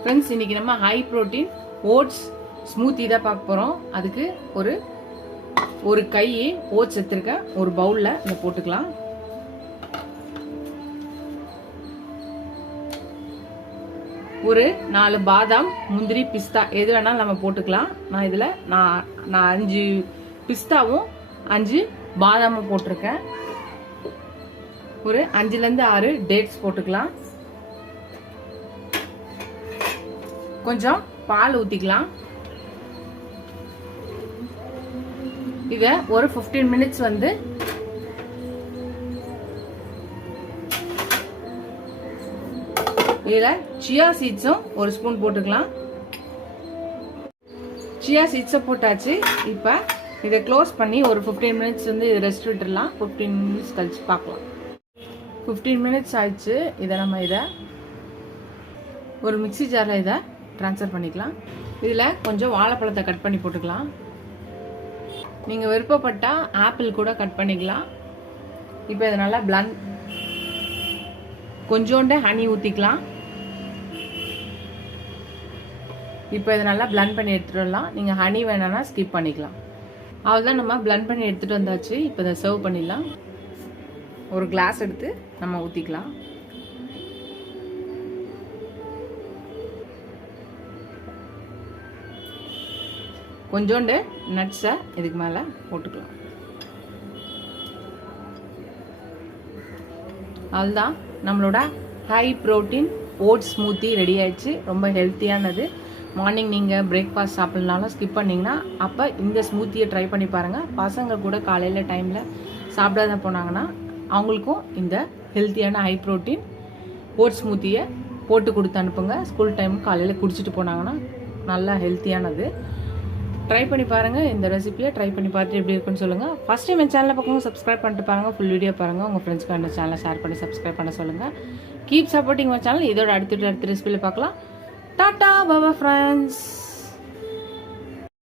Friends, இன்னைக்கு நம்ம high protein oats smoothie தான் பார்க்க போகிறோம். அதுக்கு ஒரு கை ஓட்ஸ் எடுத்துருக்கேன். ஒரு பவுலில் இதை போட்டுக்கலாம். ஒரு 4 பாதாம், முந்திரி, பிஸ்தா எது வேணாலும் நம்ம போட்டுக்கலாம். நான் இதில் நான் 5 பிஸ்தாவும் 5 பாதாமும் போட்டிருக்கேன். ஒரு 5லேருந்து 6 டேட்ஸ் போட்டுக்கலாம். கொஞ்சம் பால் ஊற்றிக்கலாம். இதை ஒரு 15 மினிட்ஸ் வந்து இதில் சியா சீட்ஸும் ஒரு ஸ்பூன் போட்டுக்கலாம். சியா சீட்ஸை போட்டாச்சு. இப்போ இதை க்ளோஸ் பண்ணி ஒரு 15 மினிட்ஸ் வந்து இதை ரெஸ்ட் விட்டுடலாம். 15 மினிட்ஸ் கழிச்சு பார்க்கலாம். 15 மினிட்ஸ் ஆயிடுச்சு. இதை ஒரு மிக்சி ஜாரில் இதை ட்ரான்ஸ்ஃபர் பண்ணிக்கலாம். இதில் கொஞ்சம் வாழைப்பழத்தை கட் பண்ணி போட்டுக்கலாம். நீங்கள் விருப்பப்பட்டால் ஆப்பிள் கூட கட் பண்ணிக்கலாம். இப்போ இதை நல்லா பிளண்ட், கொஞ்சோண்டு ஹனி ஊற்றிக்கலாம். இப்போ இதை நல்லா பிளண்ட் பண்ணி எடுத்துகிட்டு வரலாம். நீங்கள் ஹனி வேணும்னா ஸ்கிப் பண்ணிக்கலாம். அவ்வளோதான், நம்ம பிளண்ட் பண்ணி எடுத்துகிட்டு வந்தாச்சு. இப்போ இதை சர்வ் பண்ணிடலாம். ஒரு கிளாஸ் எடுத்து நம்ம ஊற்றிக்கலாம். கொஞ்சோண்டு நட்ஸை இதுக்கு மேலே போட்டுக்கலாம். அதுதான் நம்மளோட high protein oats smoothie ready ஆயிடுச்சு. ரொம்ப ஹெல்த்தியானது. மார்னிங் நீங்கள் பிரேக்ஃபாஸ்ட் சாப்பிட்லனாலும் ஸ்கிப் பண்ணிங்கன்னா அப்போ இந்த ஸ்மூத்தியை ட்ரை பண்ணி பாருங்கள். பசங்க கூட காலையில் டைமில் சாப்பிடாத போனாங்கன்னா அவங்களுக்கும் இந்த ஹெல்த்தியான ஹை ப்ரோட்டீன் ஓட்ஸ் ஸ்மூத்தியை போட்டு கொடுத்து அனுப்புங்க. ஸ்கூல் டைம் காலையில் குடிச்சிட்டு போனாங்கன்னா நல்லா ஹெல்த்தியானது. ட்ரை பண்ணி பாருங்கள். இந்த ரெசிபியை ட்ரை பண்ணி பார்த்துட்டு எப்படி இருக்குன்னு சொல்லுங்கள். ஃபஸ்ட் டைம் என் சேனலில் பார்க்கும்போது சப்ஸ்கிரைப் பண்ணிட்டு பாருங்கள். ஃபுல் வீடியோ பாருங்கள். உங்கள் ஃப்ரெண்ட்ஸ்க்கு அந்த சேனலை ஷேர் பண்ணி சப்ஸ்கிரைப் பண்ண சொல்லுங்கள். Keep supporting my channel. இதோட அடுத்த ரெசிபியில் பார்க்கலாம். Tata Baba friends.